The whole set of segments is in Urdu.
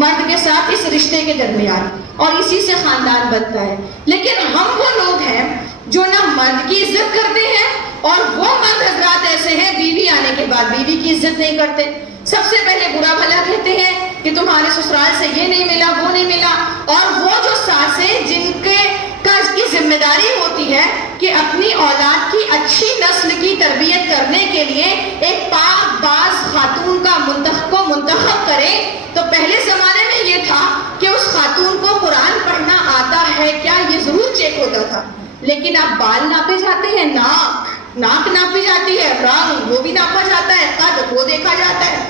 مرد کے ساتھ اس رشتے کے درمیان، اور اسی سے خاندان بنتا ہے۔ لیکن ہم وہ لوگ ہیں جو نہ مرد کی عزت کرتے ہیں، اور وہ مرد حضرات ایسے ہیں بیوی آنے کے بعد بیوی کی عزت نہیں کرتے۔ سب سے پہلے برا بھلا کہتے ہیں کہ تمہارے سسرال سے یہ نہیں ملا، وہ نہیں ملا، اور وہ جو ساسیں جن کی ذمہ داری ہوتی ہے کہ اپنی اولاد کی اچھی نسل کی تربیت کرنے کے لیے ایک پاک باز خاتون کو منتخب کرے، تو پہلے زمانے میں یہ تھا کہ اس خاتون کو قرآن پڑھنا آتا ہے کیا، یہ ضرور چیک ہوتا تھا۔ لیکن اب بال ناپے جاتے ہیں، ناک ناپی جاتی ہے، رنگ وہ بھی ناپا جاتا ہے، قد وہ دیکھا جاتا ہے۔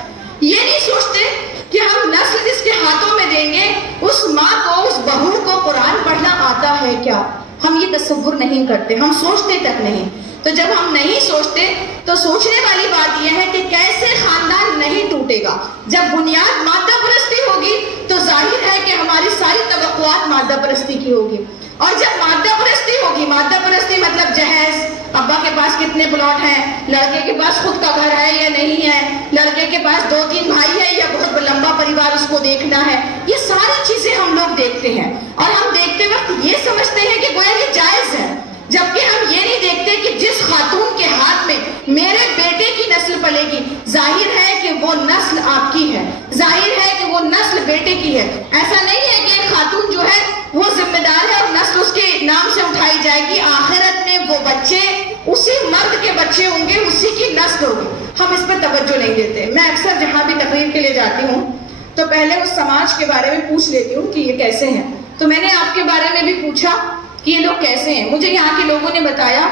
یہ نہیں سوچتے کہ ہم نسل جس کے ہاتھوں میں دیں گے اس ماں کو، اس بہو کو قرآن پڑھنا آتا ہے کیا، ہم یہ تصور نہیں کرتے، ہم سوچتے تک نہیں۔ تو جب ہم نہیں سوچتے تو سوچنے والی بات یہ ہے کہ کیسے خاندان نہیں ٹوٹے گا۔ جب بنیاد مادہ پرستی ہوگی تو ظاہر ہے کہ ہماری ساری توقعات مادہ پرستی کی ہوگی، اور جب مادہ پرستی ہوگی، مادہ پرستی مطلب جہیز، ابا کے پاس کتنے پلاٹ ہیں، لڑکے کے پاس خود کا گھر ہے یا نہیں ہے، لڑکے کے پاس 2-3 بھائی ہے یا بہت لمبا پریوار اس کو دیکھنا ہے، یہ ساری چیزیں ہم لوگ دیکھتے ہیں، اور ہم دیکھتے وقت یہ سمجھتے ہیں کہ گویا یہ جائز ہے، جبکہ ہم یہ نہیں دیکھتے کہ جس خاتون کے ہاتھ میں میرے بیٹے کی نسل پلے گی، ظاہر ہے کہ وہ نسل آپ کی ہے، ظاہر ہے کہ وہ نسل بیٹے کی ہے۔ ایسا نہیں ہے کہ ایک خاتون جو ہے وہ ذمہ دار ہے اور نسل اس کے نام سے اٹھائی جائے گی، آخرت میں وہ بچے اسی مرد کے بچے ہوں گے، اسی کی نسل ہوگی۔ ہم اس پر توجہ نہیں دیتے۔ میں اکثر جہاں بھی تقریر کے لیے جاتی ہوں تو پہلے اس سماج کے بارے میں پوچھ لیتی ہوں کہ یہ کیسے ہیں، تو میں نے آپ کے بارے میں بھی پوچھا کہ یہ لوگ کیسے ہیں۔ مجھے یہاں کے لوگوں نے بتایا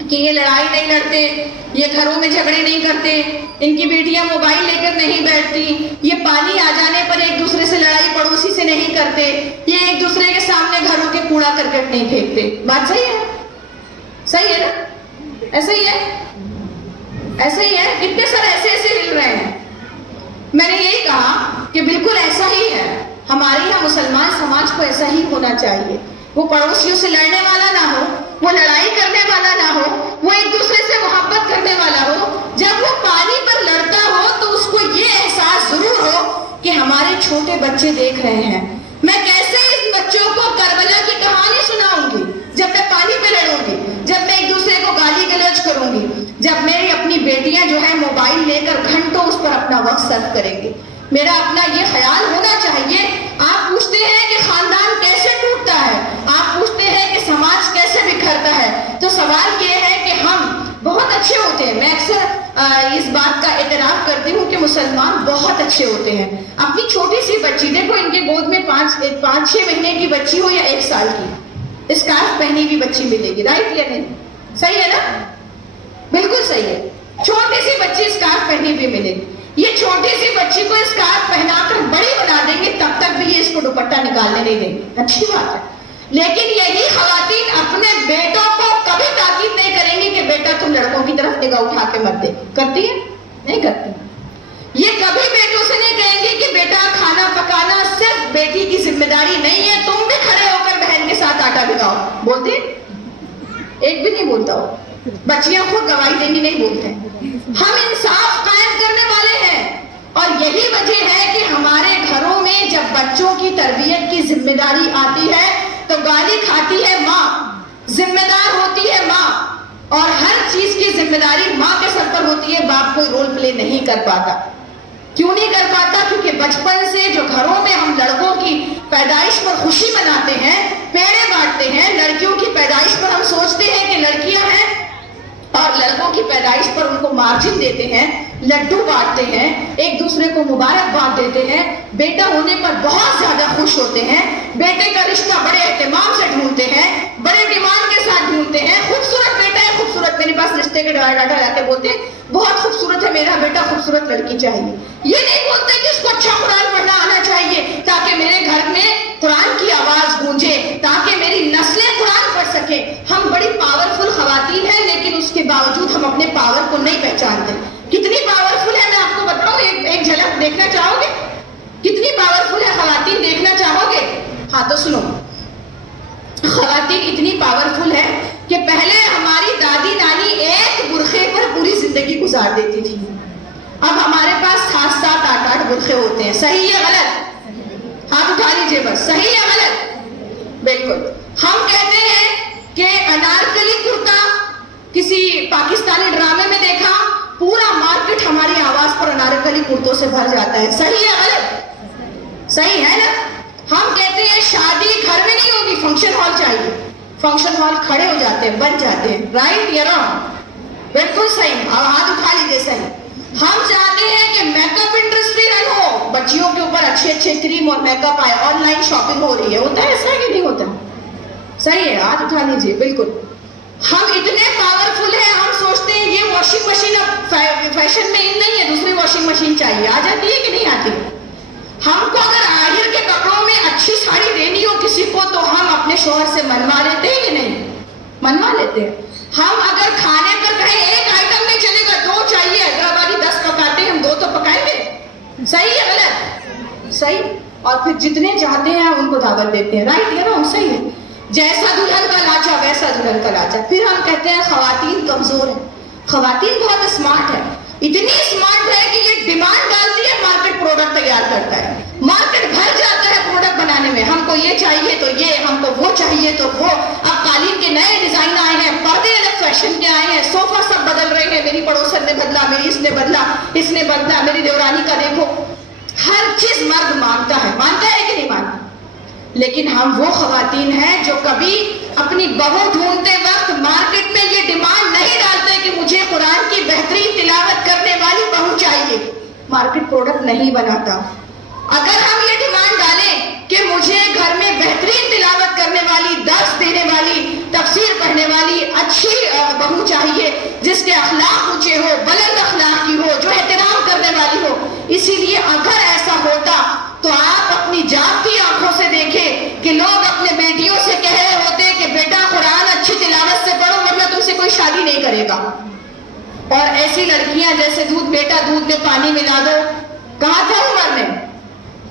کہ یہ لڑائی نہیں لڑتے، یہ گھروں میں جھگڑے نہیں کرتے، ان کی بیٹیاں موبائل لے کر نہیں بیٹھتی، یہ پانی آ جانے پر ایک دوسرے سے لڑائی پڑوسی سے نہیں کرتے، یہ ایک دوسرے کے سامنے گھروں کے کوڑا کرکٹ نہیں پھینکتے۔ بات صحیح ہے؟ صحیح ہے نا؟ ایسا ہی ہے، ایسا ہی ہے۔ کتنے سر ایسے ہل رہے ہیں۔ میں نے یہی کہا کہ بالکل ایسا ہی ہے، ہمارے یہاں مسلمان سماج کو ایسا ہی ہونا چاہیے۔ وہ پڑوسیوں سے لڑنے والا نہ ہو، وہ لڑائی کرنے والا نہ ہو، وہ ایک دوسرے سے محبت کرنے والا ہو۔ جب وہ پانی پر لڑتا ہو تو اس کو یہ احساس ضرور ہو کہ ہمارے چھوٹے بچے دیکھ رہے ہیں۔ میں کیسے ان بچوں کو کربلا کی کہانی سناؤں گی جب میں پانی پہ لڑوں گی، جب میں ایک دوسرے کو گالی گلوچ کروں گی، جب میری اپنی بیٹیاں جو ہے موبائل لے کر گھنٹوں اس پر اپنا وقت صرف کریں گی۔ میرا اپنا یہ خیال ہونا چاہیے۔ آپ پوچھتے ہیں کہ خاندان کیسے ٹوٹتا ہے، آپ پوچھتے ہیں کہ سماج کیسے بکھرتا ہے، تو سوال یہ ہے کہ ہم بہت اچھے ہوتے ہیں۔ میں اکثر اس بات کا اعتراف کرتی ہوں کہ مسلمان بہت اچھے ہوتے ہیں۔ اپنی چھوٹی سی بچی دیکھو، ان کے گود میں 5-6 مہینے کی بچی ہو یا 1 سال کی، اسکارف پہنی ہوئی بچی ملے گی، رائٹ یا نہیں؟ صحیح ہے نا؟ بالکل صحیح ہے۔ چھوٹی سی بچی اسکارف پہنی ہوئی ملے گی۔ یہ چھوٹی سی بچی کو اسکارف پہنا کر بڑی بنا دیں گے، تب تک بھی یہ اس کو دوپٹہ نکالنے نہیں دیں گے، اچھی بات ہے۔ لیکن یہی خواتین اپنے بیٹوں کو کبھی تاکید نہیں کریں گی کہ بیٹا تم لڑکوں کی طرف نگاہ اٹھا کے مت دے۔ کرتی ہے؟ نہیں کرتی۔ یہ کبھی بیٹوں سے نہیں کہیں گی کہ بیٹا کھانا پکانا صرف بیٹی کی ذمہ داری نہیں ہے، تم بھی کھڑے ہو کر بہن کے ساتھ آٹا بھگاؤ۔ بولتے؟ ایک بھی نہیں بولتا ہو۔ بچیاں خود گواہی دیں گی، نہیں بولتے۔ ہم انصاف قائم کرنے والے ہیں، اور یہی وجہ ہے کہ ہمارے گھروں میں جب بچوں کی تربیت کی ذمہ داری آتی ہے تو گالی کھاتی ہے ماں، ذمہ دار ہوتی ہے ماں، اور ہر چیز کی ذمہ داری ماں کے سر پر ہوتی ہے۔ باپ کوئی رول پلے نہیں کر پاتا۔ کیوں نہیں کر پاتا؟ کیونکہ بچپن سے جو گھروں میں ہم لڑکوں کی پیدائش پر خوشی مناتے ہیں، پیڑے بانٹتے ہیں، لڑکیوں کی پیدائش پر ہم سوچتے ہیں کہ لڑکیاں ہیں، اور لڑکوں کی پیدائش پر ان کو مارجن دیتے ہیں، لڈو بانٹتے ہیں، ایک دوسرے کو مبارکباد دیتے ہیں، بیٹا ہونے پر بہت زیادہ خوش ہوتے ہیں، بیٹے کا رشتہ بڑے اہتمام سے ڈھونڈتے ہیں، بڑے ڈیمانڈ کے ساتھ ڈھونڈتے ہیں۔ خوبصورت بیٹا ہے، خوبصورت، میرے پاس رشتے کے ڈاٹا لا کے بولتے ہیں بہت خوبصورت ہے میرا بیٹا، خوبصورت لڑکی چاہیے۔ یہ نہیں بولتے کہ اس کو اچھا قرآن پڑھنا آنا چاہیے تاکہ میرے گھر میں قرآن کی آواز گونجے، تاکہ میری نسلیں قرآن پڑھ سکیں۔ ہم بڑی پاورفل خواتین ہیں، لیکن اس کے باوجود ہم اپنے پاور کو نہیں پہچانتے۔ کتنی پاورفل ہے میں آپ کو بتاؤں، ایک جھلک دیکھنا چاہو گے؟ کتنی پاورفل ہے خواتین، دیکھنا چاہو گے؟ ہاں تو سنو، خواتین اتنی پاورفل ہے کہ پہلے ہماری دادی نانی ایک برقعے پر پوری زندگی گزار دیتی تھی، اب ہمارے پاس 7-8 برقعے ہوتے ہیں۔ صحیح یا غلط؟ ہاتھ اٹھا لیجیے بس. صحیح ہے غلط؟ بالکل. ہم کہتے ہیں کہ انارکلی کرتا کسی پاکستانی ڈرامے میں دیکھا, پورا مارکیٹ ہماری آواز پر انارکلی کرتوں سے بھر جاتا ہے. صحیح ہے غلط؟ صحیح ہے نا. ہم کہتے ہیں شادی گھر میں نہیں ہوگی, فنکشن ہال چاہیے. فنکشن ہال کھڑے ہو جاتے ہیں, بن جاتے ہیں. رائٹ یا رانگ؟ بالکل صحیح. اب ہاتھ اٹھا لیجیے. صحیح. ہم چاہتے ہیں کہ میک اپ انڈسٹری رن ہو, بچیوں کے اوپر اچھے اچھے کریم اور میک اپ آئے, آن لائن شاپنگ ہو رہی ہے. ہوتا ہے ایسا کہ نہیں ہوتا؟ صحیح ہے. ہاتھ اٹھا لیجیے. بالکل. ہم اتنے پاورفل ہیں, ہم سوچتے ہیں یہ واشنگ مشین اب فیشن میں نہیں ہے, دوسری واشنگ مشین چاہیے. آ جاتی ہے کہ نہیں آتی؟ ہم کو اگر آہر کے کپڑوں میں اچھی ساڑی دینی ہو کسی کو تو ہم اپنے شوہر سے منوا لیتے ہیں کہ نہیں؟ منوا لیتے ہیں. ہم اگر کھانے پر کہیں ایک آئٹم نہیں چلے گا, 2 چاہیے, حیدرآبادی 10 پکاتے ہیں, ہم 2 تو پکائیں گے. صحیح ہے غلط؟ صحیح. اور پھر جتنے چاہتے ہیں ان کو دعوت دیتے ہیں. رائٹ یا رانگ؟ صحیح ہے. جیسا دلہن کا لانچا ویسا دلہن کا لانچا. پھر ہم کہتے ہیں خواتین کمزور ہیں. خواتین بہت اسمارٹ ہے, اتنی اسمارٹ ہے کہ یہ ڈیمانڈ ڈالتی ہے, مارکیٹ پروڈکٹ تیار کرتا ہے, مارکیٹ بھر جاتا ہے پروڈکٹ بنانے میں. ہم کو یہ چاہیے تو یہ, ہم کو وہ چاہیے تو وہ. اب قالین کے نئے ڈیزائن آئے ہیں, پردے الگ فیشن کے آئے ہیں, صوفہ سب بدل رہے ہیں. میری پڑوسن نے بدلا, میری اس نے بدلا, اس نے بدلا, میری دیورانی کا دیکھو. ہر چیز مرد مانگتا ہے. مانتا ہے کہ نہیں مانتا؟ لیکن ہم وہ خواتین ہیں جو کبھی اپنی بہو ڈھونڈتے وقت مارکیٹ میں یہ ڈیمانڈ نہیں ڈالتے کہ مجھے قرآن کی بہترین تلاوت کرنے والی بہو چاہیے. مارکیٹ پروڈکٹ نہیں بناتا. اگر ہم یہ ڈیمانڈ ڈالیں کہ مجھے گھر میں بہترین تلاوت کرنے والی, درس دینے والی, تفسیر پڑھنے والی اچھی بہو چاہیے, جس کے اخلاق اونچے ہو, بلند اخلاق کی ہو, جو احترام کرنے والی ہو. اسی لیے اگر ایسا ہوتا تو آپ اپنی جاگتی آنکھوں سے دیکھیں کہ لوگ اپنے بیٹیوں سے کہہ رہے ہوتے کہ بیٹا قرآن اچھی تلاوت سے پڑھو ورنہ تم سے کوئی شادی نہیں کرے گا. اور ایسی لڑکیاں جیسے بیٹا دودھ میں پانی ملا دو. کہا تھا عمر نے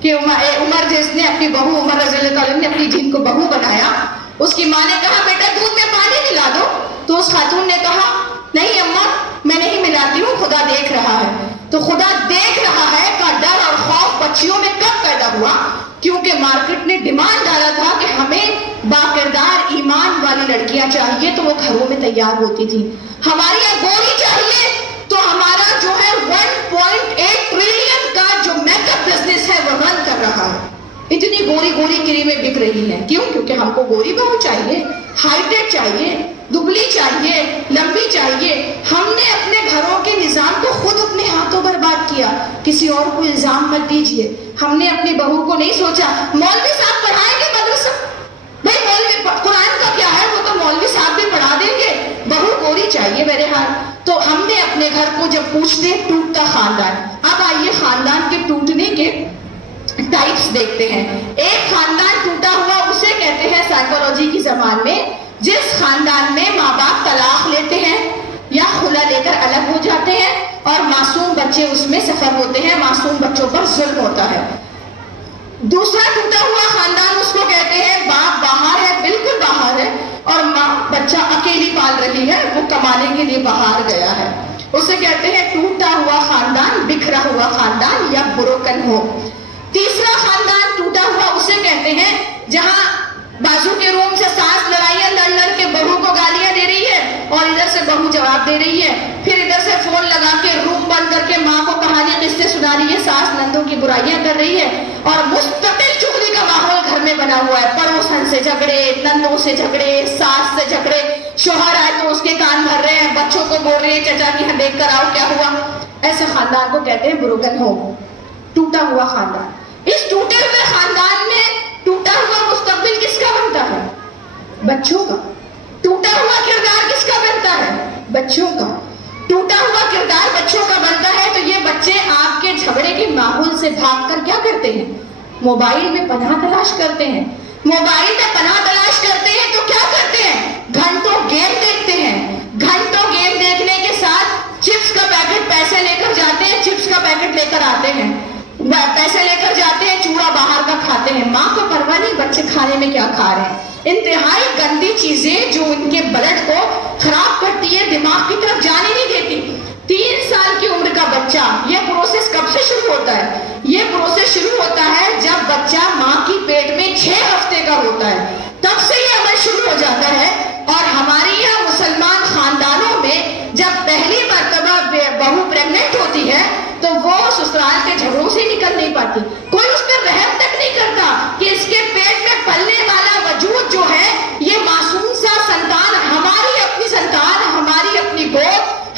کہ عمر جس نے اپنی بہو, عمر رضی اللہ تعالیٰ نے اپنی جن کو بہو بنایا, اس کی ماں نے کہا بیٹا دودھ میں پانی ملا دو. تو اس خاتون نے کہا نہیں اماں میں نہیں ملاتی ہوں, خدا دیکھ رہا ہے. تو خدا دیکھ رہا ہے کا ڈر اور خوف بچیوں میں کب پیدا ہوا؟ کیونکہ مارکیٹ نے ڈیمانڈ ڈالا تھا کہ ہمیں باکردار ایمان والی لڑکیاں چاہیے, تو وہ گھروں میں تیار ہوتی تھی. ہماری یہاں گوری چاہیے تو ہمارا جو ہے 1.8 ٹریلین کا جو میک اپ بزنس ہے وہ رن کر رہا ہے. اتنی گوری گوری کریمیں بک رہی ہیں. کیوں؟ کیونکہ ہم کو گوری بہو چاہیے, ہائیٹیک چاہیے, دبلی چاہیے, لمبی چاہیے. ہم نے اپنے گھروں کے نظام کو خود اپنے ہاتھوں برباد کیا. کسی اور کو الزام مت دیجیے. ہم نے اپنی بہو کو نہیں سوچا مولوی صاحب پڑھائیں گے مدرسہ, بھائی مولوی قرآن کا کیا ہے, وہ تو مولوی صاحب بھی پڑھا دیں گے, بہو گوری چاہیے میرے ہاتھ. تو ہم نے اپنے گھر کو جب پوچھتے ٹوٹتا خاندان. اب آئیے خاندان کے ٹوٹنے کے ٹائپس دیکھتے ہیں. ایک خاندان ٹوٹا ہوا اسے کہتے ہیں سائیکولوجی کی زبان میں جس خاندان میں ماں باپ طلاق لیتے ہیں یا خلا لے کر الگ ہو جاتے ہیں اور معصوم بچے اس میں سفر ہوتے ہیں, معصوم بچوں پر ظلم ہوتا ہے. دوسرا ٹوٹا ہوا خاندان اس کو کہتے ہیں باپ باہر ہے, بالکل باہر ہے, اور ماں بچہ اکیلی پال رہی ہے, وہ کمانے کے لیے باہر گیا ہے. اسے کہتے ہیں ٹوٹا ہوا خاندان, بکھرا ہوا خاندان یا بروکن ہو. تیسرا خاندان ٹوٹا ہوا اسے کہتے ہیں جہاں بازو کے روم سے ساس لڑائیاں لڑ لڑ کے بہو کو گالیاں دے رہی ہے اور ادھر سے بہو جواب دے رہی ہے, پھر ادھر سے فون لگا کے روم بند کر کے ماں کو کہانی قصے سنا رہی ہے, ساس نندوں کی برائیاں کر رہی ہے, اور مستقل چغلی کا ماحول گھر میں بنا ہوا ہے. پڑوسن سے جھگڑے, نندوں سے جھگڑے, ساس سے جھگڑے, شوہر آئے تو اس کے کان بھر رہے ہیں, بچوں کو بول رہے ہیں چچا کی دیکھ کر آؤ کیا ہوا. ایسے خاندان کو کہتے ہیں بروکن ہوم, ٹوٹا ہوا خاندان. اس ٹوٹے ہوئے خاندان میں ٹوٹا ہوا مستقبل کس کا بنتا ہے؟ بچوں کا. ٹوٹا ہوا کردار کس کا بنتا ہے؟ بچوں کا. ٹوٹا ہوا کردار بچوں کا بنتا ہے تو یہ بچے آپ کے جھگڑے کے ماحول سے بھاگ کر کیا کرتے ہیں؟ موبائل میں پناہ تلاش کرتے ہیں. موبائل میں پناہ تلاش کرتے ہیں تو کیا کرتے ہیں؟ گھنٹوں گیم دیکھتے ہیں. گھنٹوں گیم دیکھنے کے ساتھ چپس کا پیکٹ پیسے لے کر جاتے ہیں, چپس کا پیکٹ لے کر آتے ہیں, پیسے لے کر جاتے ہیں, چوڑا باہر کا کھاتے ہیں. ماں کو پرواہ نہیں بچے کھانے میں کیا کھا رہے ہیں. انتہائی گندی چیزیں جو ان کے بلڈ کو خراب کرتی ہے, دماغ کی طرف جانے نہیں دیتی. 3 سال کی عمر کا بچہ, یہ پروسیس کب سے شروع ہوتا ہے؟ یہ پروسیس شروع ہوتا ہے جب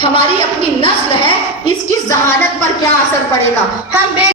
ہماری اپنی نسل ہے، اس کی ذہانت پر کیا اثر پڑے گا؟ ہم